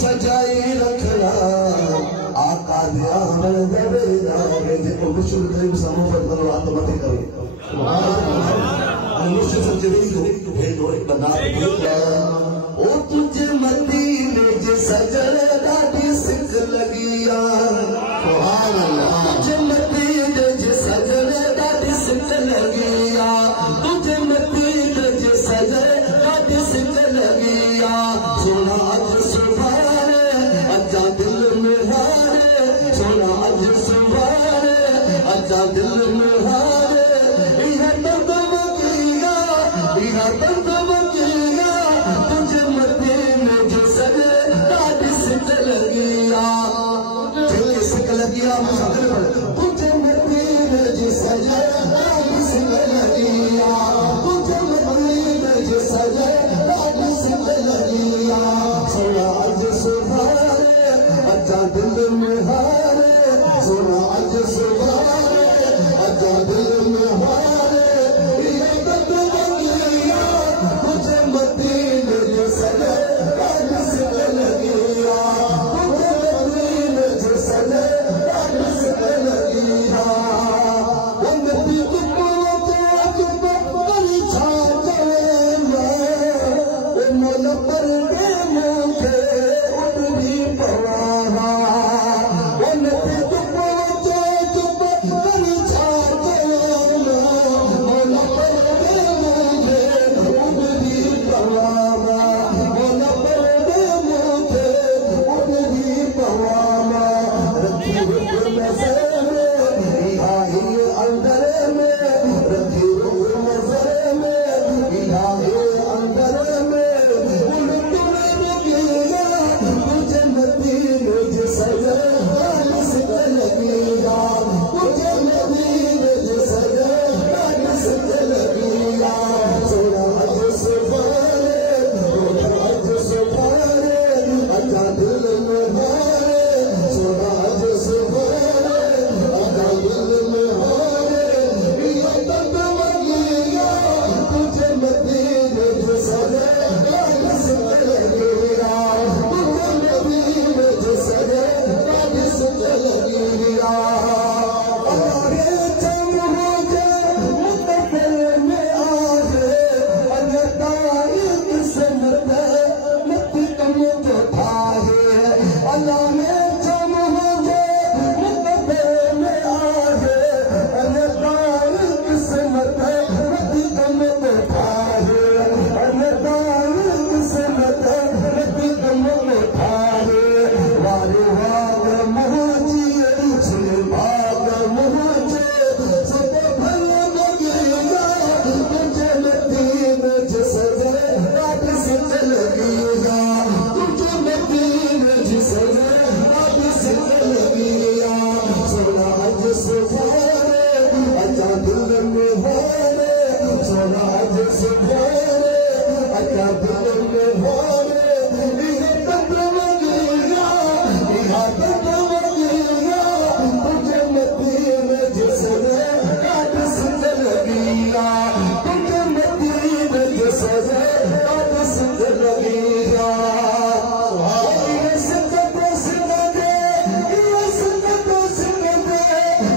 सजाई रखना आका दिया मुश्किल करीब समूह पर करो आत्महत्या करो मुश्किल से जरूरी हो भेज दो एक बंदा ओ तुझे मदीने जे सजन दादी सिक लगिया सुभान अल्लाह तुझे मदीने जे सजन दादी सिक लगिया तुझे मदीने जे सजन दादी सिक लगिया सोना अज सुभारे अजा दिल में हारे सोना अज सुभारे अजा दिल में हारे इहा दर्द मकिया इहा दर्द मकिया तुझे मदीने जे सजन दादी सिक लगिया दिल सिक लगिया तुझे मदीने जे सजन दादी सिक लगिया तुझे मदीने जे सजन दादी सिक लगिया सोना अज सुभारे अजा दिल में हारे सोना अज सुभारे अजा दिल में हारे इहा दर्द मकिया तुझे मदीने जे सजन दादी सिक लगिया तुझे मदीने जे सजन दादी सिक लगिया वो नबी को करी छा चले वो मोल पर दे मुझे उठ भी पवाहा वो नबी को करी छा चले मोल पर दे मुझे उठ भी पवाहा मोल पर दे मुझे उठ भी पवाहा रखी हुई नजर में इलाही अंदर में रखी हुई नजर में इलाही अंदर में तुझे मदीने जे सजन दादी सिक लगिया तुझे मदीने जे सजन दादी सिक लगिया सोना अज सुभारे अज सुभारे अजा दिल में हारे सोना अज सुभारे अजा दिल में हारे इहा दर्द मकिया तुझे मदीने जे सजन दादी सिक लगिया तुझे मदीने जे सजन दादी सिक लगिया हमारे चम हो जाए मुतफिल में आजे अन्यताई किस्मत मती कम जो था है अल्लाह में चम हो जाए मुतफिल में आजे अन्यताई किस्मत मती कम जो था है अन्यताई किस्मत मती कम जो था है वारे वाग मुझे सुने भाग मुझे सब भर लगिया तुझे मदीने जे सजन दादी सिक लगिया तुझे मदीने जे सजन दादी सिक लगिया सोना अज सुभारे अजा दिल में हारे सोना अज सुभारे अजा दिल में हारे इहा दर्द मकिया इहा दर्द मकिया तुझे मदीने जे सजन दादी सिक लगिया तुझे मदीने जे सजन दादी सिक लगिया इहा सिक सिक दे इहा सिक दे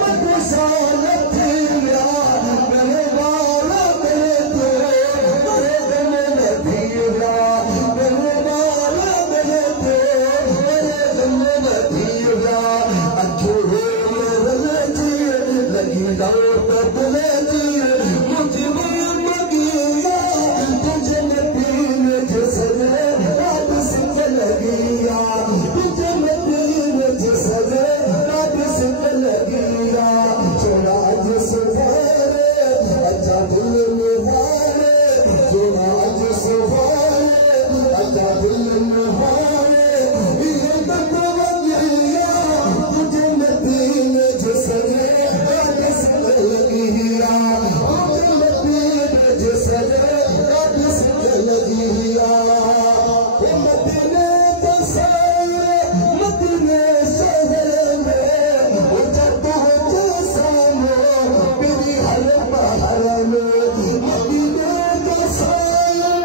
मदरसा लथिया मेरे वाला मेरे तो मेरे दिल लथिया मेरे वाला मेरे तो मेरे दिल लथिया अधूरे लगी गाँव बदले मुझे मगिया तुझे मदीने जे सजन दादी सिक लगिया तुझे मदीने जे सजन दादी सिक लगिया सोना अज सुभारे अजा दिल में हारे सोना अज सुभारे अजा दिल में हारे इहा दर्द मकिया तुझे मदीने जे सजन दादी सिक लगिया तुझे मदीने जे सजन दादी सिक लगिया वो मदीने जे शहर मदीने शहर में वो जब हो सामो मेरी हर बाहर में मदीने जे शहर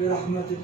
برحمتك